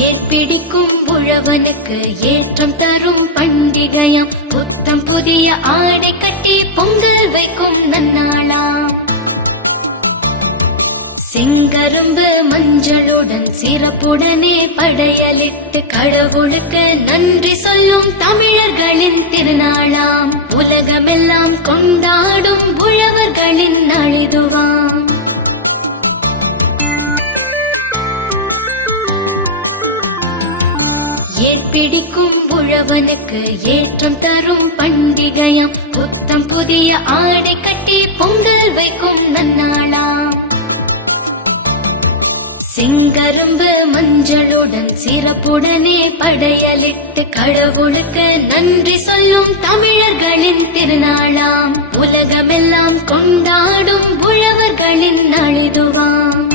ஏற்பிடிக்கும் உழவனுக்கு ஏற்றம் தரும் பண்டிகையாம். புத்தம் புதிய ஆடை கட்டி பொங்கல் வைக்கும் நன்னாளாம். செங்கரும்பு மஞ்சளுடன் சிறப்புடனே படையலிட்டு கடவுளுக்கு நன்றி சொல்லும் தமிழர்களின் திருநாளாம். உலகமெல்லாம் கொண்டாடும் உழவர்களின் நாளிதுவாம். ஏற்பிடிக்கும் உழவனுக்கு ஏற்றம் தரும் பண்டிகையாம். புத்தம் புதிய ஆடை கட்டி பொங்கல் வைக்கும் நன்னாளாம். செங்கரும்பு மஞ்சளுடன் சிறப்புடனே படையலிட்டு கடவுளுக்கு நன்றி சொல்லும் தமிழர்களின் திருநாளாம். உலகமெல்லாம் கொண்டாடும் உழவர்களின் நாளிதுவாம்.